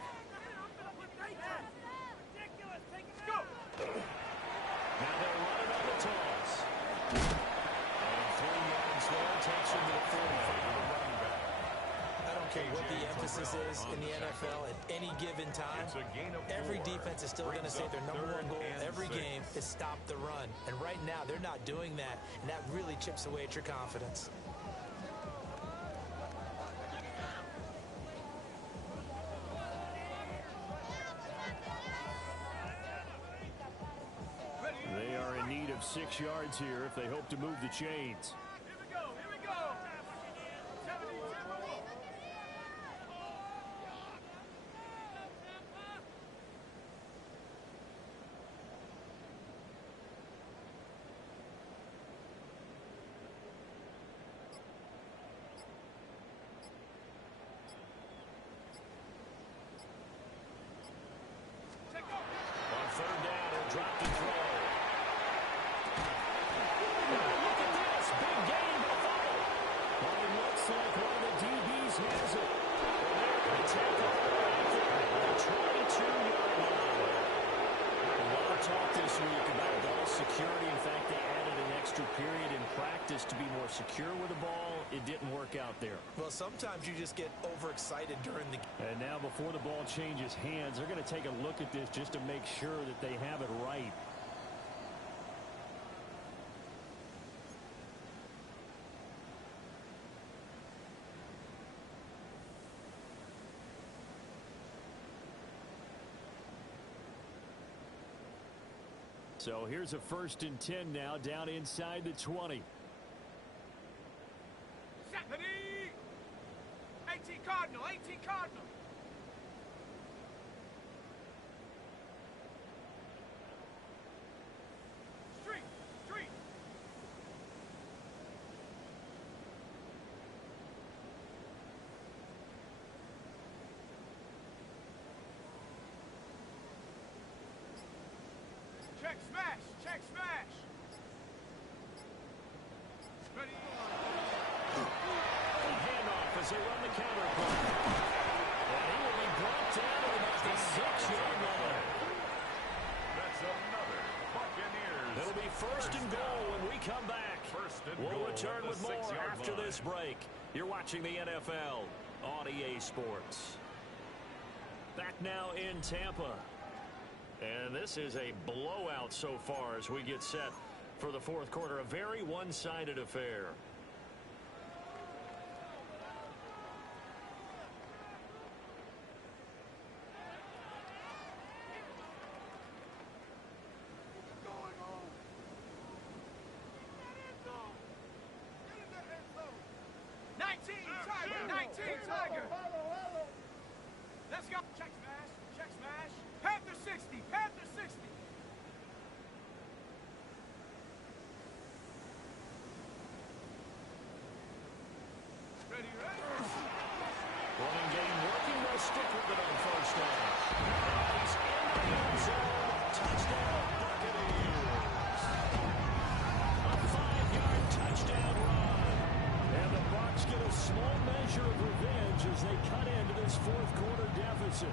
Ridiculous. Take it out. Go. Now they're running on the toss. And 3 yards there takes him to the 45. I don't care what the emphasis is in the NFL at any given time. Every defense is still going to say their number one goal every game is stop the run. And right now, they're not doing that, and that really chips away at your confidence. They are in need of 6 yards here if they hope to move the chains. Here we go. 72. Take off. On third down, he'll drop the throw. Look at this. Big gain, but a fumble. Well, it looks like one of the DBs has it. They're going to take it right there at the 22-yard line. A lot of talk this week about ball security. In fact, they added an extra period in practice to be more secure with the ball. It didn't work out there. Well, sometimes you just get overexcited during the game. And now before the ball changes hands, they're going to take a look at this just to make sure that they have it right. So here's a 1st and 10 now down inside the 20. 70. 18 Cardinal. 18 Cardinal. Street. they run the counter play. And he will be brought down at about the 6-yard line. That's another Buccaneers. It'll be first and goal when we come back. We'll return with more after this break. You're watching the NFL on EA Sports. Back now in Tampa. And this is a blowout so far as we get set for the fourth quarter. A very one-sided affair. Tiger. Let's go. Check smash. Check smash. Panther 60. Panther 60. Ready. Running game working. They'll stick with it on first down. He's in the end zone. Touchdown, Buccaneers. A 5-yard touchdown run. And the Bucs get a small measure of revenge as they cut into this fourth quarter deficit.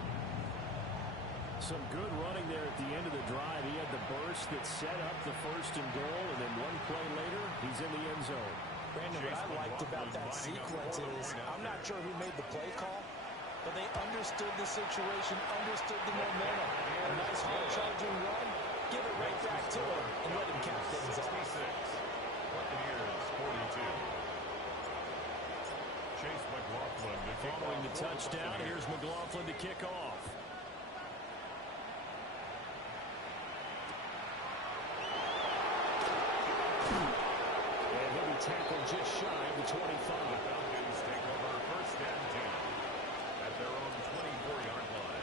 Some good running there at the end of the drive. He had the burst that set up the first and goal, and then one play later, he's in the end zone. Brandon, what I liked about that sequence is I'm not sure who made the play call, but they understood the situation, understood the momentum. A nice hard-charging run, give it right back to him, and let him cap things off. Buccaneers 42. Chase McLaughlin to kick Following the off. touchdown, here's McLaughlin to kick off. And he'll be tackled just shy of the 25. The Falcons take over first and 10 at their own 24-yard line.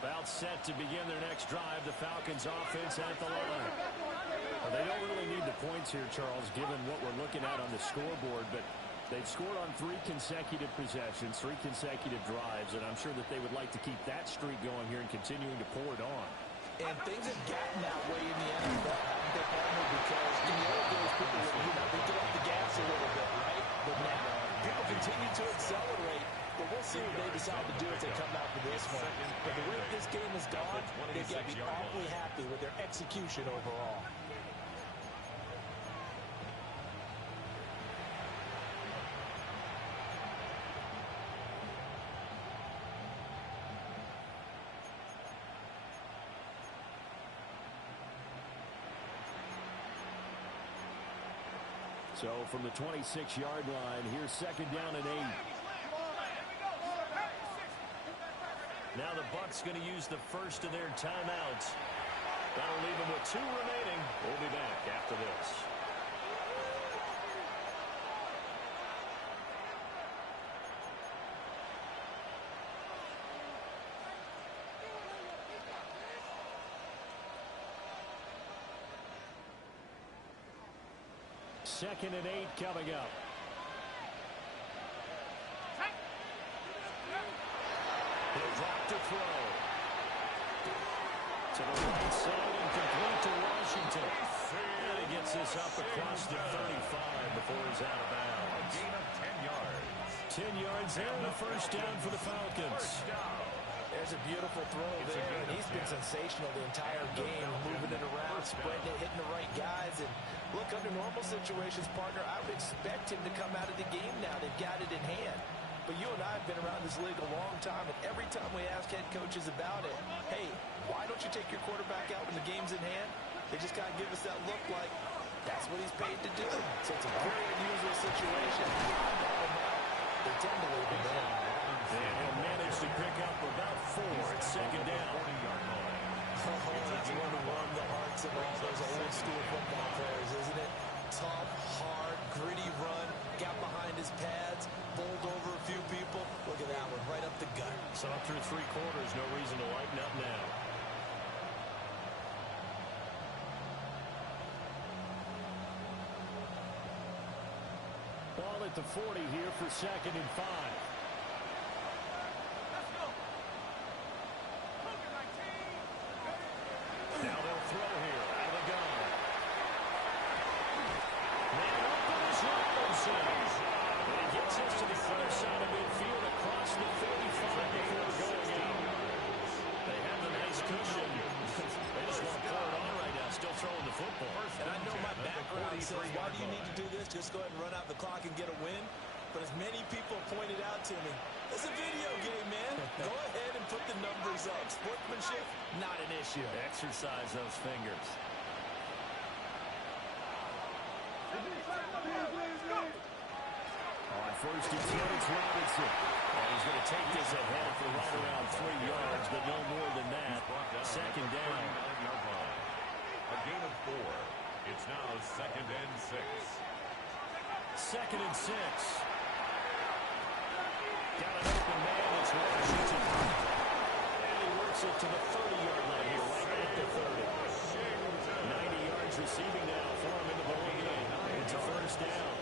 About set to begin their next drive, the Falcons offense at the line. Well, they don't really need the points here, Charles, given what we're looking at on the scoreboard, but they've scored on 3 consecutive possessions, 3 consecutive drives, and I'm sure that they would like to keep that streak going here and continuing to pour it on. And things have gotten that way in the NFL, haven't they, partner? Because in the old days, people would, they get off the gas a little bit, right? But now, people continue to accelerate. But we'll see what they decide to do as they come out for this one. But the way this game has gone, they've got to be awfully happy with their execution overall. So from the 26-yard line, here's second down and 8. Now the Bucs going to use the first of their timeouts. That'll leave them with 2 remaining. We'll be back after this. Second and 8 coming up. He'll drop to throw. To the right side and complete to Washington. And he gets this up across the 35 before he's out of bounds. Gain of 10 yards. 10 yards there, the first down for the Falcons. There's a beautiful throw there, and he's been sensational the entire game, moving it around, spreading it, hitting the right guys. And look, under normal situations, partner, I would expect him to come out of the game now. They've got it in hand. But you and I have been around this league a long time, and every time we ask head coaches about it, hey, why don't you take your quarterback out when the game's in hand? They just kind of give us that look like that's what he's paid to do. So it's a very unusual situation. They tend to leave him in. And he'll manage to pick up about 4 at second down. That's one to warm the hearts of all those old school football players, isn't it? Tough, hard, gritty run, got behind his pads, bowled over a few people. Look at that one, right up the gut. So up through 3 quarters, no reason to lighten up now. Ball at the 40 here for second and 5. do you need to do this? Just go ahead and run out the clock and get a win? But as many people pointed out to me, it's a video game, man. Go ahead and put the numbers up. Sportsmanship, not an issue. Exercise those fingers. On first and 10, it's Robinson. And he's going to take this ahead for right around 3 yards, but no more than that. Second down. A gain of 4. It's now 2nd and 6. 2nd and 6. Got an open man. It's Washington. And he works it to the 30-yard line here, right at the 30. 90 yards receiving now for him in the ball game. It's a first down.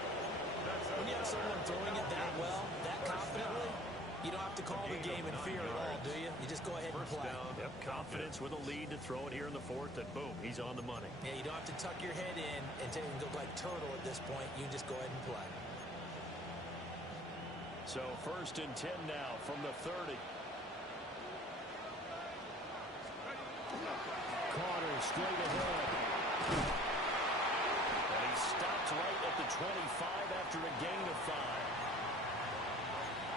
When you have someone throwing it that well, that confidently, you don't have to call the game in fear at all, do you? You just go ahead and play. Yep, confidence with a lead to throw it here in the 4th, and boom, he's on the money. Yeah, you don't have to tuck your head in and go like turtle at this point. You just go ahead and play. So 1st and 10 now from the 30. Carter straight ahead. And he stopped right at the 25 after a gain of 5.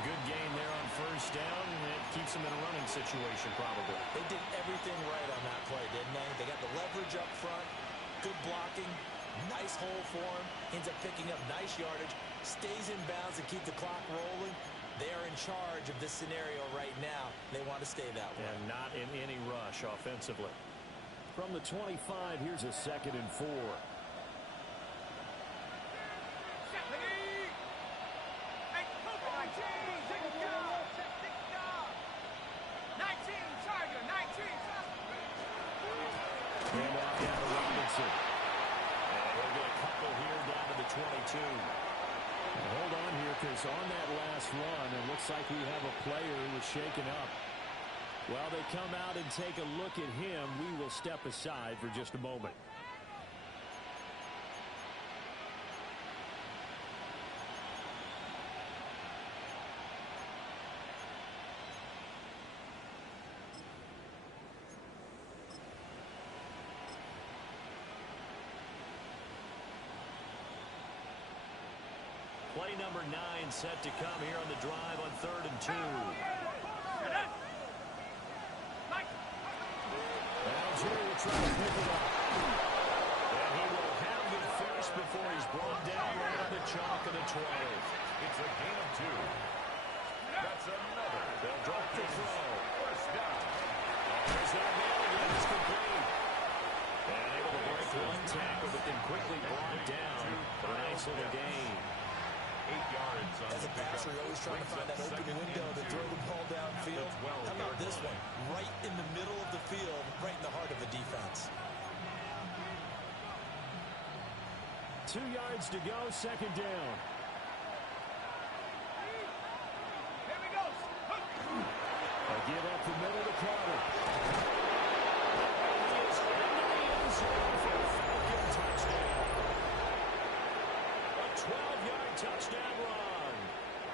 Good gain there on first down. It keeps him in a running situation probably. They did everything right on that play, didn't they? They got the leverage up front, good blocking, nice hole for him, ends up picking up nice yardage, stays in bounds to keep the clock rolling. They are in charge of this scenario right now. They want to stay that way. And not in any rush offensively. From the 25, here's a 2nd and 4. Handoff down to Robinson. And he'll get a couple here down to the 22. Well, hold on here, because on that last run, it looks like we have a player who was shaken up. While they come out and take a look at him, we will step aside for just a moment. Play number 9 set to come here on the drive on 3rd and 2. Algier will try to pick it up. And he will have it first before he's brought down right on the chalk of the 12. It's a gain of 2. That's another. They'll drop the throw. First down. There's that man again. It's complete. And able to break one tackle, but then quickly brought down for a nice little gain. 8 yards on As a passer, you're always trying to find that open window to throw the ball downfield. How about this one? Right in the middle of the field, right in the heart of the defense. 2 yards to go, 2nd down. Here we go. A give up the middle to Carter. He is into the end zone for a Falcon touchdown. A 12-yard touchdown run.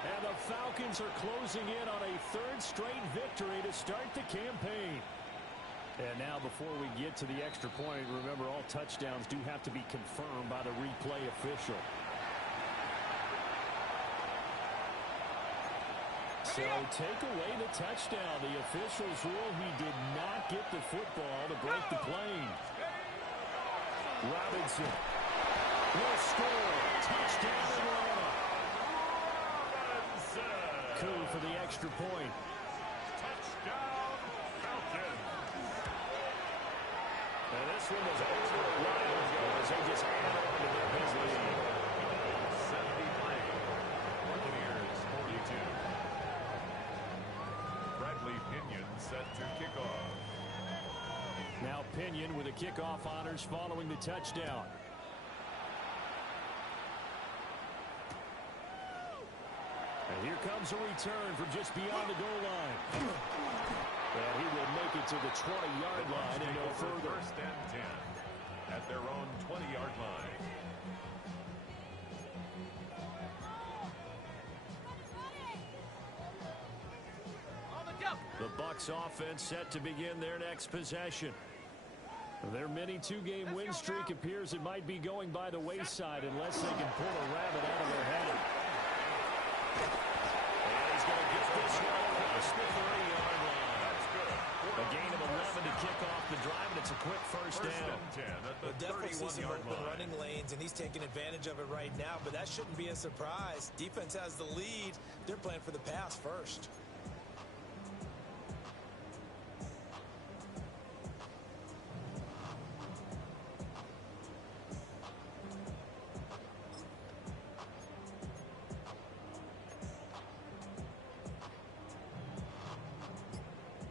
And the Falcons are closing in on a 3rd straight victory to start the campaign. And now before we get to the extra point, remember all touchdowns do have to be confirmed by the replay official. So take away the touchdown. The officials rule he did not get the football to break the plane. Robinson will score. Touchdown Atlanta. Coup for the extra point. Touchdown, Falcons. And this one was over a while ago as they just add on to their big lead. 73. Buccaneers 42. Bradley Pinion set to kick off. Now Pinion with the kickoff honors following the touchdown. And here comes a return from just beyond the goal line. And he will make it to the 20-yard line and no further. 1st and 10 at their own 20-yard line. On the jump. The Bucs offense set to begin their next possession. Their mini two-game win streak appears it might be going by the wayside unless they can pull a rabbit out of their hat. And he's going to get this one across the 30-yard line. That's good. A gain of 11 to kick off the drive, and it's a quick first down. We'll definitely see some open running lanes, and he's taking advantage of it right now, but that shouldn't be a surprise. Defense has the lead. They're playing for the pass first.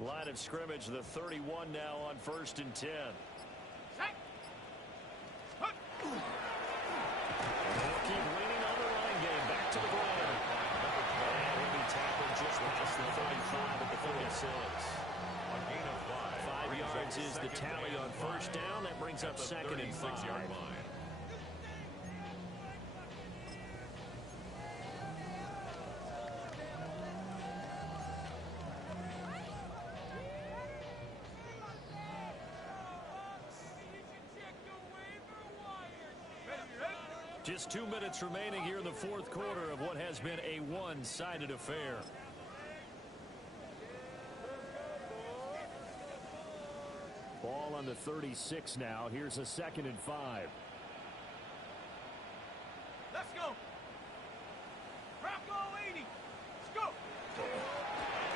Line of scrimmage, the 31 now on 1st and 10. And they'll keep leaning on the line game. Back to the ground. And he'll be tackled just past the 35 at the 46. A gain of 5. 5 yards is the tally on first down. That brings up 2nd and 5. Line. Just 2 minutes remaining here in the fourth quarter of what has been a one-sided affair. Ball on the 36 now. Here's a 2nd and 5. Let's go. Bronco 80. Let's go.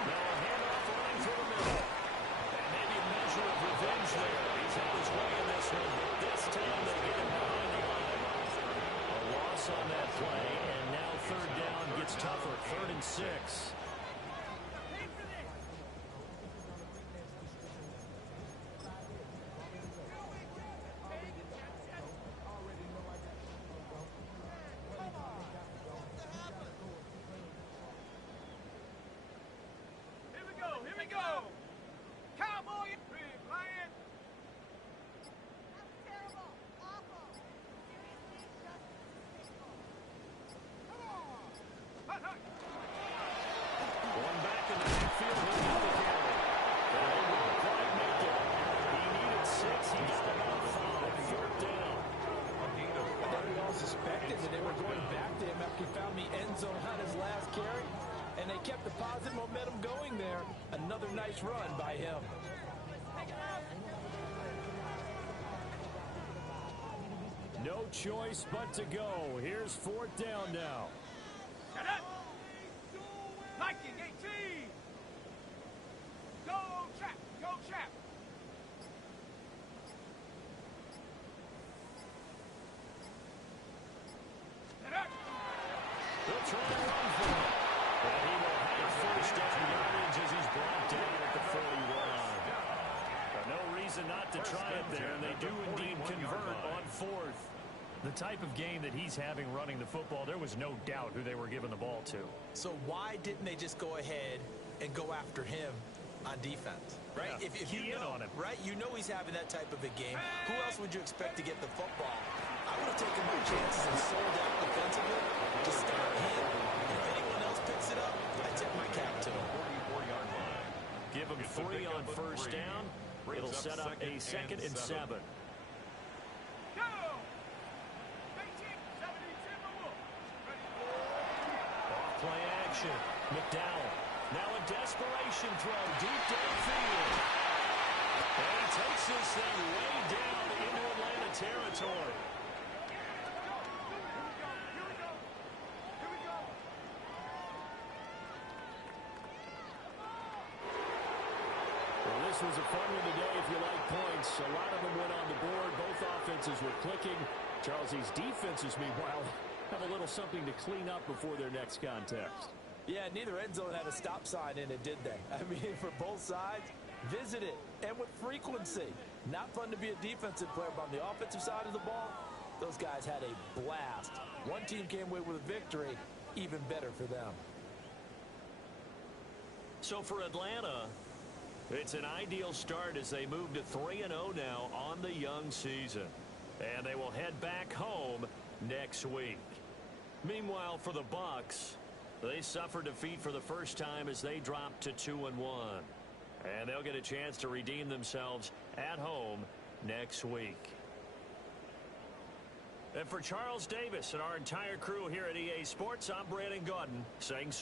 Now a handoff running through the middle. And maybe a measure of revenge there. He's had his way in this one, but this time they get him behind the line. A loss on that play, and now 3rd down gets tougher. 3rd and 6. Here we go. Cowboy. Lion. Terrible. Awful. Seriously, just despicable. Come on. Hut, hut. One back in the backfield. He'll get the carry. But he didn't quite make it. He needed 6. He got about 5. 4th down. A gain of I think we all suspected that they were going back to him after he found the end zone on his last carry, and they kept the positive momentum going there. Another nice run by him. No choice but to go. Here's 4th down now. Shut up. Viking 18. Go trap. Go trap. Shut up. They'll try to run for it. But he will have first down yardage as he's brought down at the 41. No reason not to try it there, and they do indeed convert on 4th. The type of game that he's having running the football, there was no doubt who they were giving the ball to. So why didn't they just go ahead and go after him on defense? Right? Yeah, If key you in know, on him. right? You know he's having that type of a game. Who else would you expect to get the football? I would have taken my chances and sold out defensively to start him. And if anyone else picks it up, I tip my cap to him. 44-yard line. Give him 3 on first down. It'll set up a 2nd and 7. Go. 18, 72. Off play action. McDowell. Now a desperation throw deep downfield. And he takes this thing way down into Atlanta territory. Well, this was a fun one today if you like points. A lot of them went on the board. Both offenses were clicking. Charles, these defenses, meanwhile, have a little something to clean up before their next contest. Yeah, neither end zone had a stop sign in it, did they? I mean, for both sides, visit it, and with frequency. Not fun to be a defensive player, but on the offensive side of the ball, those guys had a blast. One team came away with a victory, even better for them. So for Atlanta, it's an ideal start as they move to 3-0 now on the young season. And they will head back home next week. Meanwhile, for the Bucs, they suffer defeat for the first time as they drop to 2-1. And they'll get a chance to redeem themselves at home next week. And for Charles Davis and our entire crew here at EA Sports, I'm Brandon Gaudin saying so.